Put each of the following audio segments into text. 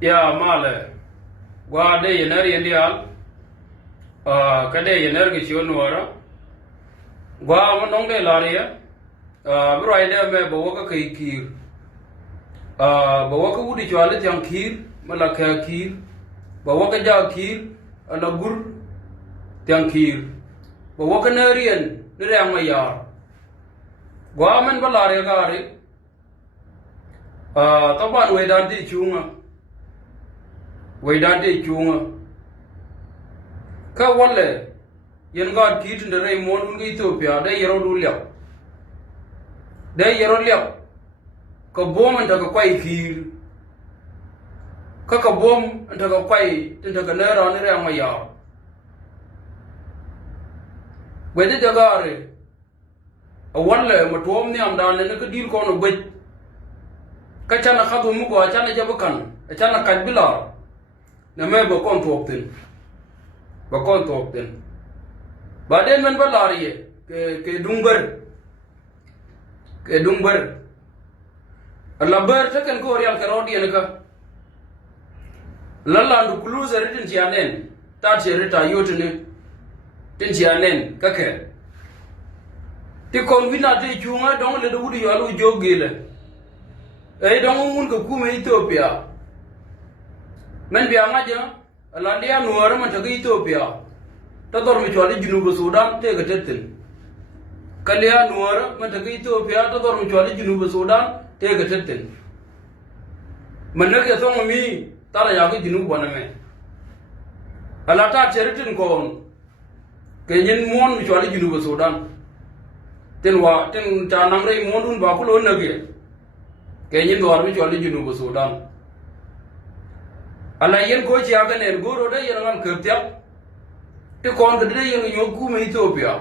Ya male gwa de yener yendial kade yener gi chion wara gwa monong de laria bro ide me bo ka kai kir bo ka wudi chwale tyang kir mala ka kir bo ka ja kir ala gur tyang kir bo ka nerien nirang ma yar gwa men balare gari taban wedan di chunga weidante chunga ka walle yen god kit ndere mon ngi Ethiopia de yero du lya de yero lya ka bom ndaga kwai kir ka bom ndaga kwai ndaga nera ne ra ma ya wede jagare a walle matom ni am dan ne ka dil ko no gwej ka chana khadu mu ko chana jabakan chana kadbila na me ba kon topten baden men balariye ke dungbar Allah ber taken ko real karodi enaka lalandu closer tin tianen ta cherita yotene tin tianen kake ti kon wina te chunga dong le dudi yalu jogile dong mun ko kuma Ethiopia men biya ngaja alandia nuara man tagi Ethiopia ta dor mi chwali Junuba Sudan te ga tetin kalia nuara man tagi Ethiopia ta dor mi chwali Junuba Sudan te ga tetin man nak ya song mi tara ya ga Junuba na me alata cheritin kon kenyin mon mi chwali Junuba Sudan ten ta namre mondun ba kulo nage kenyin dor mi chwali Junuba Sudan ala yen ko ci aga nen goro da yen ngan keptia te kon de yen yo ku me Ethiopia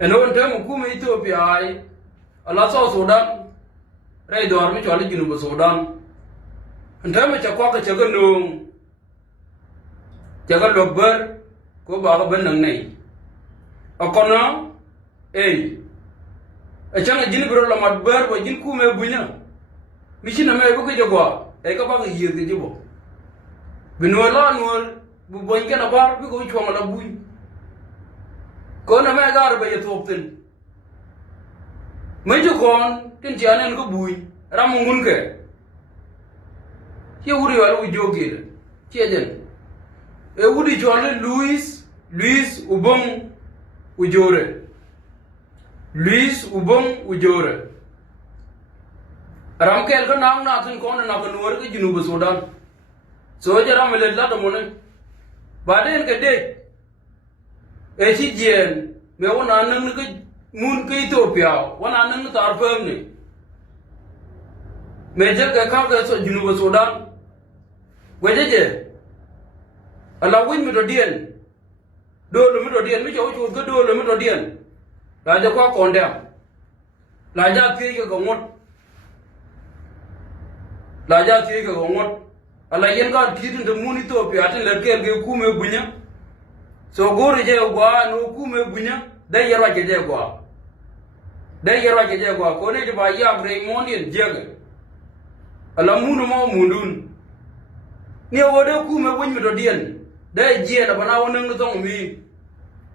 eno ntem ku me Ethiopia ai ala so Sudan rai dor mi chwali Junuba Sudan ntem cha kwa ka chaga nung chaga lobber ko ba ga ban nang nei akona a changa jin bro la mat ber ba jin ku me bunya mi ci na me bu ko jogwa ka ba ga yir de jibo binola nuol bu boy kana bar bi ko chwa la buy ko na me gar ba yetopten mai to kon tin janen ko buy ram ngun ke ye wuri wala jogir tieden wudi jole Louis ubong ujore Louis ubong ujore ram kel ka nang na tin kon na ko nuor ke Junuba Sudan so jara mele la to mone baden ke de ci jen me wona nang ke mun ke Ethiopia wona nang tar fam ni me je ka ka so Junuba Sudan weje ala win mi do dien do lo mi do dien mi jo ko do lo mi do dien la ja kwa kondem la ja pi ke ko ngot la ja ti ke ngot ala yen ga tidin de mun Ethiopia tin le kel ge ku me bunya so gore je gwa no ku me bunya dai yarwa ke je gwa ko ne ba ya bre mondien jege ala munu mo mundun ni wode ku me bunya do dien dai je da bana wonen no mi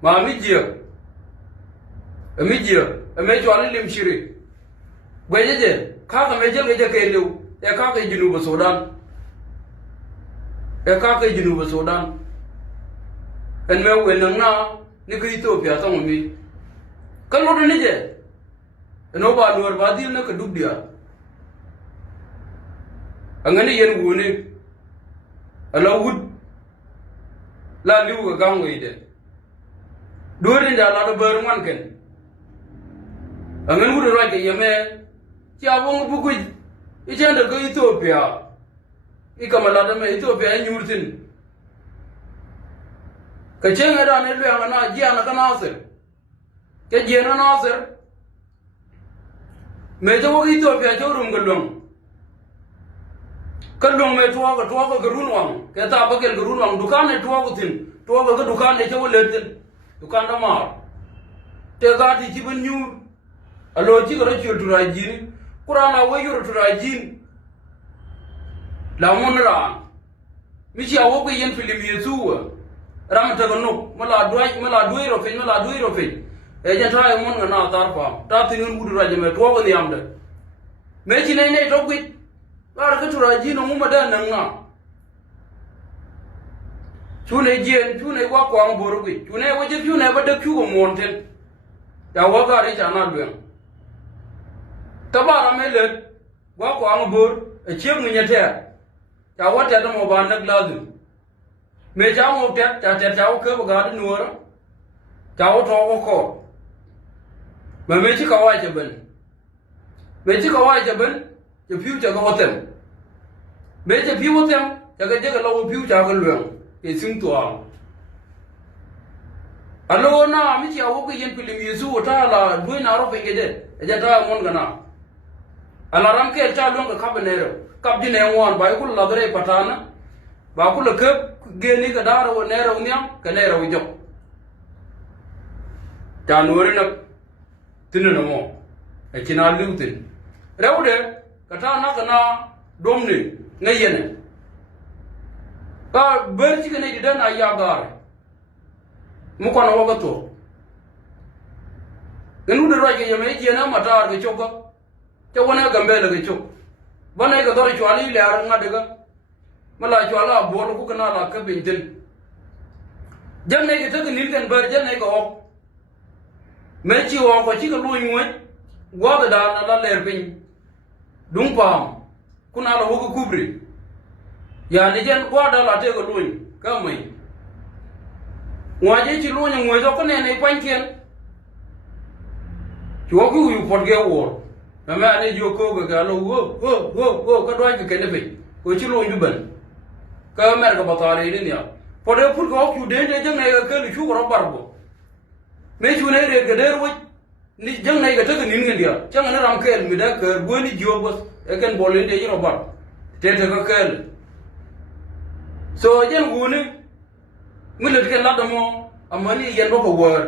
ma mi je me jwali lim shiri gweje ka me je ke lew ka Junuba Sudan Junuba Sudan en me wenang na ni ko Ethiopia tong mi kan lo ni je no ba nuor ba dil na ka dubdia angani yen woni ala wud la liu ga gangwe de dorin da la do ber man ken angan wud ro ke yeme ci abong bu ko ijanda ko Ethiopia ikamala da me Ethiopia nyurtin ka chenga da ne lwa na jiana ka nasir ke jiana nasir me jo Ethiopia jorum galong kalong me tuwa ka garunwang ke ta ba kel garunwang dukan ne tuwa ko tin tuwa ka dukan ne jo letin dukan da mar te ga ti jiban nyur alo ji ko ra chul turajin Kurana wayur turajin la mon ran mi ci awo ko yen film yesu ram ta no mala duai ro fe e ja ta mon na tar fa ta tinun gudu raje me to ko ni amde me ci ne to gwit ba ka tura ji no mu madan nan na chune jien chune kwa kwa mboro gwi chune waje chune ba da ku monten ya waga re chana lwen tabara mele kwa kwa mbor e chem nyete ya wata da mo ba na gladu me ja mo ta ke ba ga nuora ta o to ko me ci ka wa je ben me ci ka wa je ben je piu ja ga hotem me je piu hotem ja ga lo piu ja ga lwen e sing tua alo na mi ci awo ko yen film yesu ta la duy na ro fe gede e ja ta mon gana ala ram ke ta lon ka kabanero kab di ne won ba ko la dare patana ba ko le ke geni ka daro wo nero nyam ka nero jo ta nori na tinu mo e kina lutin rewde ka ta na kana domni ngayene ka berci kene di dana ya gar mu kono waga to genu de roje yeme jena matar ge choko to wona gambele ge chok bana ga dor chwali le ar nga daga mala chwala bor ku kana la ka bintin jam ne ge to nil kan ber jan ne ko me chi wo ko chi ko lu nywe gwa da na la ler pin dung pam kuna la wogo kubri ya ni jen kwa da la te ko luin ka mai waje ci luin ngwe zo ko ne ne pankien chuo ku yu pot ge wo na ma ne jo ko ga lo wo ka do ga ne be ko ci luin du ban ka mer ga batare ni ya pode pur ko ku de de jeng ne ga ke lu chu ro barbo me chu ne re ga der wo ni jeng ne ga te ga nin ndia chang ne ram kel mi da ka go ni jo bos e ken bolen de ro bar te ga kel so jen gune ngule ke la damo amani yen ko wor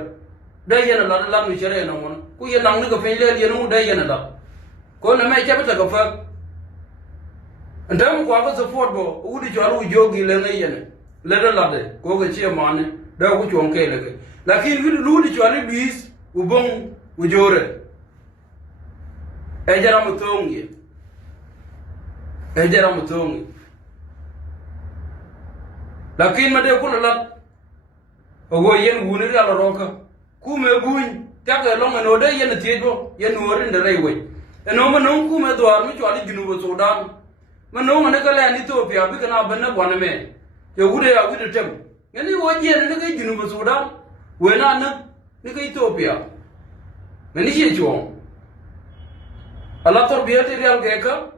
da yen la mi chere na mon ku yen nang ga pe le yen mu da yen la ko na me chebe ta ga fa ndam ko ga support bo udi jaru jogi le ngai yen le da la de ko ga che mane da ku chon ke le ke lakin wi lu di chwali luis u bon u jore e jara mu tongi lakin ma de kula lat ogo yen wuni la roka ku me buñ ta ga longa no de yen tiedo yen worin de rewe eno ma non ku me doar mi chwali junubo sudan ma no ma ne ka la ni Ethiopia bi kana banna bwana me je wude ya wude tem ngani wo yen ne ga junubo sudan we na na ne ga Ethiopia ngani je chon ala torbiya te real ga ka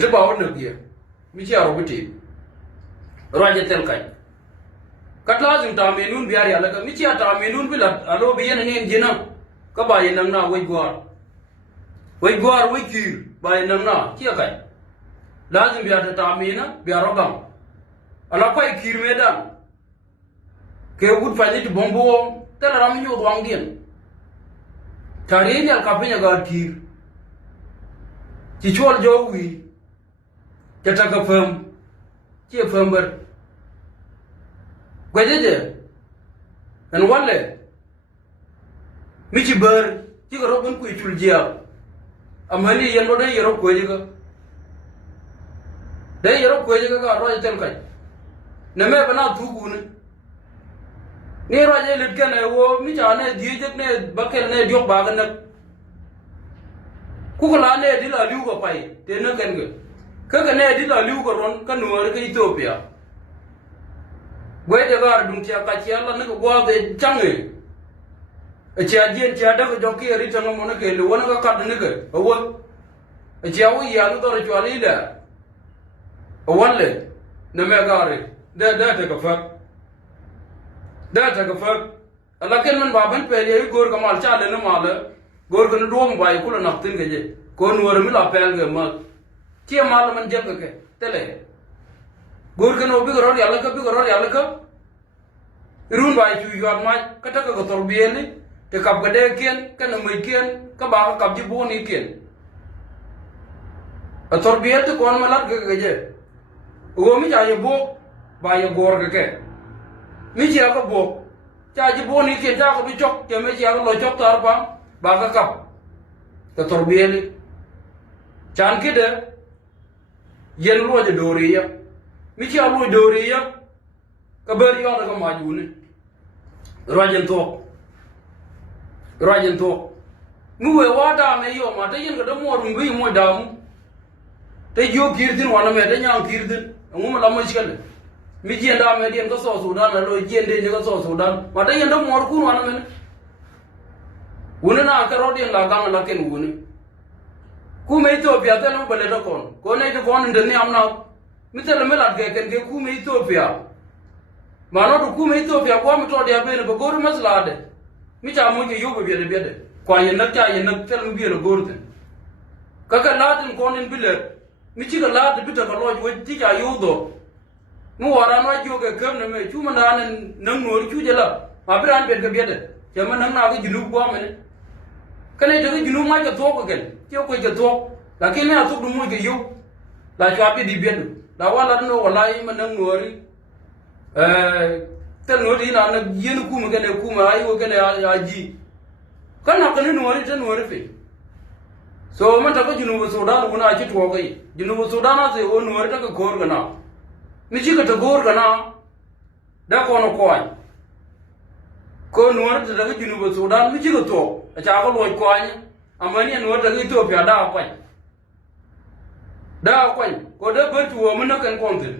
ta ba wannan biya mi ci aro biti roje tel kay katla jum ta menun biar ya laga mi ci ta menun bila alo biyen ngen jina ka ba yen na way gwar way kir ba yen na ci kay lazim biar ta mena biar rogam ala koy kir medan ke wud fa ni bombo tel ram ñu wang dien tari ni al kapenya ga kir ci chol jowi Jata ka firm, ci firm ber. Gwajeje, en wale, mi ci ber, ci ka robun ku itul jiya. Amani yen do day yero ko jiga. Day yero ko jiga ka roje tel kay. Ne me bana tugu ne. Ni roje lit ken e wo mi ja ne dije ne bakel ne diok ba ga nak. Ku ko la ne dil aliu ko pai, te na ken ge. Kaga ne di la liu koron kan nuar ke Ethiopia gwe de gar dum tia ka tia la ne gwa de change e tia dien tia da ko joki ri tan mo ne ke lu wona ka kad ne ke wo e tia wo ya no do chwali da walle ne me gare da ta ka fa ala ken man baban pe ye gor ka mal cha le ne mal gor ko no dom bai ko na tin ke je ko nuar mi la pel ge ma Tia malam menjel ke tele. Gur kan obi goror ya leka. Irun bai cu yuat mai kata ka gotor bieli te kap gade kien kan mai kien ka ba ka kap jibu ni kien. atorbiyat kon malat ge wo mi ja ye bo ba ye gor ge mi ja ko bo cha ji bo ni ke ja ko bi chok ke mi ja lo chok tar ba ka kap ta torbiyeli chan ke de yen lo je doriya mi ja lo doriya ka ber yo da ma juni rajen to mu we wada me yo ma ta yen ga da mo rum bi mo da mu te yo kirdin wana me ta nyang kirdin ngum la mo shikale mi ji nda me dien ko so Sudan na lo ji ende ni ko so Sudan ma ta yen da mo ku wana me wona na ka rodien la gang la ken wona ku me Ethiopia ta no bele da ko ne de kon de ni amna mi te le melat ke ken ke ku me Ethiopia ma no ku me Ethiopia ko mi to dia be ne ba gor maslade mi ta mo ke yo be de kwa yen na ta yen na tel mi be le gor de kaka latin konin bile mi ci ga lati bita ka loj wo ti ja yudo mu wara no jo ga kam ne me chuma na nan no ri chuje la ma bran ben ga bede jama nan na ga jinu ko amene kane de jinu ma ga to ko gen ti ko ga to la ke ne asu du mo ga yu la cha bi di bedu la wala no wallahi ma nan no ri tel no ri na yen ku ma ga ne ku ma ayi wo ga ne aji kana ka ne no ri tan no ri fe so man ta ko Junubu Sudan wona ci to gai Junubu Sudan sai o nuwar ta ko gor gana mi ci ka ta gor gana da ko no ko nuwar ta daga Junubu Sudan mi ci ka to a ta ko loy ko ani amma ni nuwar ta Ethiopia da kwai ko da batu wa mun kan kontin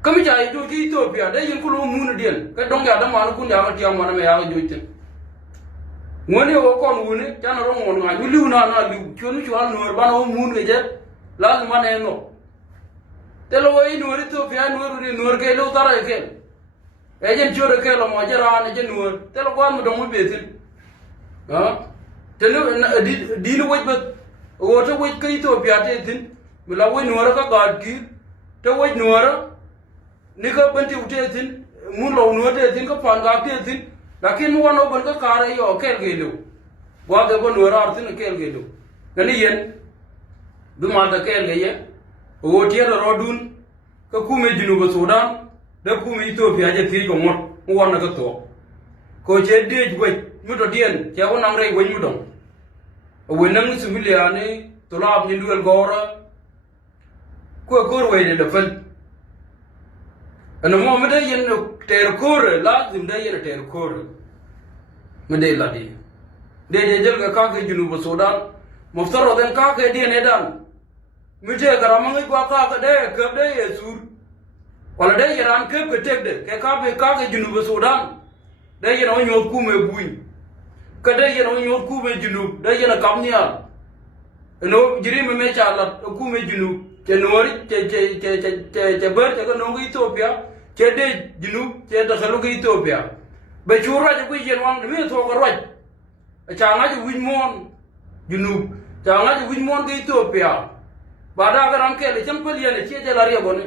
kami ja yi to ki Ethiopia da yin kulo mun dien ka donga da ma kun ya ma tiya ma na me ya ga joitin ngone wo kon wune tan ro ngon nga ñu liw na liw cionu ci wal noor ban o mun nga je la ma ne no te lo way noor Ethiopia noor ri noor ke lo tara ke e jen cioro ke lo mo jara na je noor te lo gwan mo do mo betil ha te no di lo wajba wo to waj ke Ethiopia te tin mi la way noor ka ga ki te waj noor ni ka banti ute tin mun lo noor te tin ka pan ga te tin lakin wono ban ka kare yo kel gelu wa de bon wara artin kel gelu gani yen bi ma da kel geye wo tiere rodun ka kume Junubu Sudan da kume Ethiopia je ti ko mot mu wonna ka to ko je de gwe mu to dien je ko nang re gwe mu dong we nang su miliane to lab ni duel gora ko we de fal ana mo me da yen ter kore lazim da yen ter kore me de la de jel ka ke Junubu Sudan muftaro den ka ke de ne dan mi te garama ngi ko ka de ke de yesur wala de yaran ke tek de ke ka ke Junubu Sudan de yen o nyo ku me buin ka de yen o nyo ku me Junub de yen kam nya no jiri me cha la ku me Junub te nori te ber te ko no Ethiopia che de Junub che da khalo Ethiopia be chura je ku yen wang de to ko roj cha nga ji win mon Junub cha nga ji win mon Ethiopia bada ga ran ke le cham pel yen che je la ri bone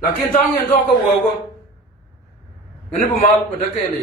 lakin tang yen to ko wo ko ne bu mal ko de ke le